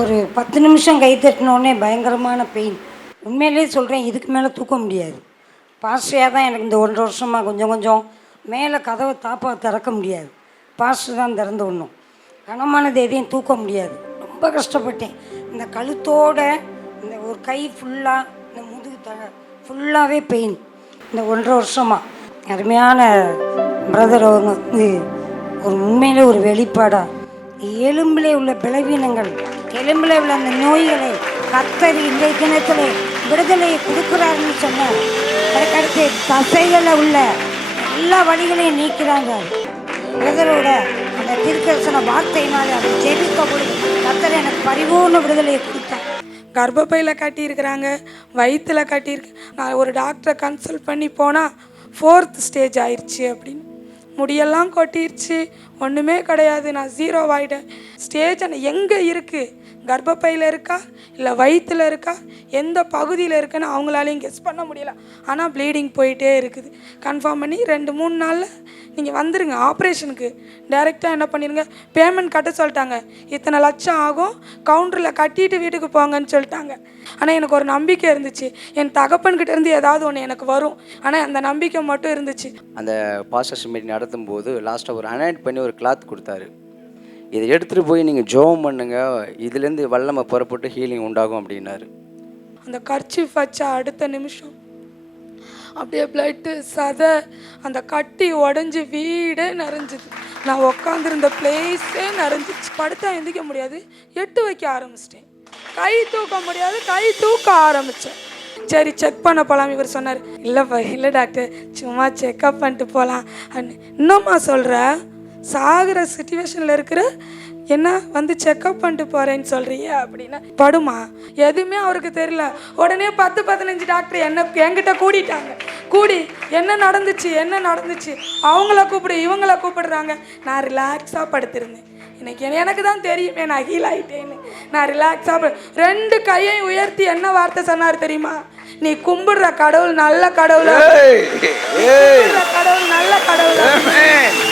ஒரு 10 நிமிஷம் கை தட்டினோடனே பயங்கரமான பெயின். உண்மையிலேயே சொல்கிறேன், இதுக்கு மேலே தூக்க முடியாது. பாஸ்டரையாக தான் எனக்கு இந்த 1.5 வருஷமாக கொஞ்சம் கொஞ்சம் மேலே கதவை தாப்பா திறக்க முடியாது. பாஸ்டர் தான் திறந்து விடணும். கனமானது எதையும் தூக்க முடியாது. ரொம்ப கஷ்டப்பட்டேன். இந்த கழுத்தோட இந்த ஒரு கை ஃபுல்லாக, இந்த முதுகு ஃபுல்லாகவே பெயின். இந்த 1.5 வருஷமாக அருமையான பிரதர் அவங்க வந்து ஒரு உண்மையிலே ஒரு வெளிப்பாடாக எலும்பிலே உள்ள பலவீனங்கள், எலும்பில் உள்ள அந்த நோய்களை கர்த்தர் இன்றைய தினத்தில் விடுதலையை கொடுக்குறாருன்னு சொன்னார். அதுக்கடுத்து தசைகளில் உள்ள எல்லா வழிகளையும் நீக்கிறாங்க. பிரதரோட அந்த தீர்க்கதரிசன வார்த்தையினால அதை ஜெபிக்க பொழுது கர்த்தர் எனக்கு பரிபூர்ண விடுதலையை கொடுத்தார். கர்ப்பப்பையில் கட்டியிருக்கிறாங்க, வயிற்றில் கட்டியிருக்கு. நான் ஒரு டாக்டரை கன்சல்ட் பண்ணி போனால் 4th ஸ்டேஜ் ஆயிடுச்சு அப்படின்னு. முடியெல்லாம் கொட்டிருச்சு, ஒன்றுமே கிடையாது, நான் 0 ஆகிட்டேன். ஸ்டேஜ் எங்கே இருக்குது, கர்ப்பப்பையில் இருக்கா இல்லை வயிற்றில் இருக்கா, எந்த பகுதியில் இருக்குன்னு அவங்களாலையும் கெஸ் பண்ண முடியல. ஆனால் ப்ளீடிங் போயிட்டே இருக்குது. கன்ஃபார்ம் பண்ணி 2-3 நாளில் நீங்கள் வந்துடுங்க ஆப்ரேஷனுக்கு. டைரெக்டாக என்ன பண்ணிடுங்க, பேமெண்ட் கட்ட சொல்லிட்டாங்க. இத்தனை லட்சம் ஆகும், கவுண்டரில் கட்டிட்டு வீட்டுக்கு போங்கன்னு சொல்லிட்டாங்க. ஆனால் எனக்கு ஒரு நம்பிக்கை இருந்துச்சு, என் தகப்பன்கிட்ட இருந்து ஏதாவது ஒன்று எனக்கு வரும். ஆனால் அந்த நம்பிக்கை மட்டும் இருந்துச்சு. அந்த பாஸ்டர்ஸ் மீட்டிங் நடத்தும் போது லாஸ்ட்டாக ஒரு அனாயிண்ட் பண்ணி ஒரு கிளாத் கொடுத்தாரு. இதை எடுத்துகிட்டு போய் நீங்கள் ஜெபம் பண்ணுங்க, இதுலேருந்து வல்லமை புறப்பட்டு ஹீலிங் உண்டாகும் அப்படின்னாரு. அந்த கர்ச்சீஃப் வச்சா அடுத்த நிமிஷம் அப்படியே பிளட்டு சதை அந்த கட்டி உடஞ்சி வீடே நிறைஞ்சிது. நான் உக்காந்துருந்த பிளேஸே நிறைஞ்சிச்சு. படுத்தா எந்திக்க முடியாது, எட்டு வைக்க ஆரம்பிச்சிட்டேன். கை தூக்க முடியாது, கை தூக்க ஆரம்பித்தேன். சரி செக் பண்ண போகலாம். இவர் சொன்னார், இல்லைப்பா இல்லை டாக்டர், சும்மா செக்கப் பண்ணிட்டு போகலாம் அப்படின்னு. இன்னும்மா சொல்கிற, சாகிற சிச்சுவேஷனில் இருக்கிற என்ன வந்து செக்கப் பண்ணிட்டு போகிறேன்னு சொல்கிறியே அப்படின்னா, படுமா எதுவுமே அவருக்கு தெரியல. உடனே 10-15 டாக்டர் என்கிட்ட கூடிட்டாங்க. கூடி என்ன நடந்துச்சு அவங்கள கூப்பிடு இவங்கள கூப்பிடுறாங்க. நான் ரிலாக்ஸாக படுத்திருந்தேன். எனக்கு தான் தெரியுமே நான் ஹீல் ஆகிட்டேன்னு. நான் ரிலாக்ஸாக 2 கையையும் உயர்த்தி என்ன வார்த்தை சொன்னார் தெரியுமா, நீ கும்பிடுற கடவுள் நல்ல கடவுள், கடவுள் நல்ல கடவுள்.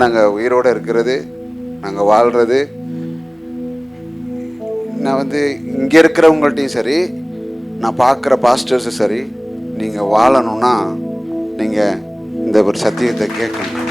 நாங்கள் உயிரோடு இருக்கிறது, நாங்கள் வாழ்கிறது, நான் வந்து இங்கே இருக்கிறவங்கள்ட்டையும் சரி, நான் பார்க்குற பாஸ்டர்ஸும் சரி, நீங்கள் வாழணும்னா நீங்கள் இந்த ஒரு சத்தியத்தை கேட்கணும்.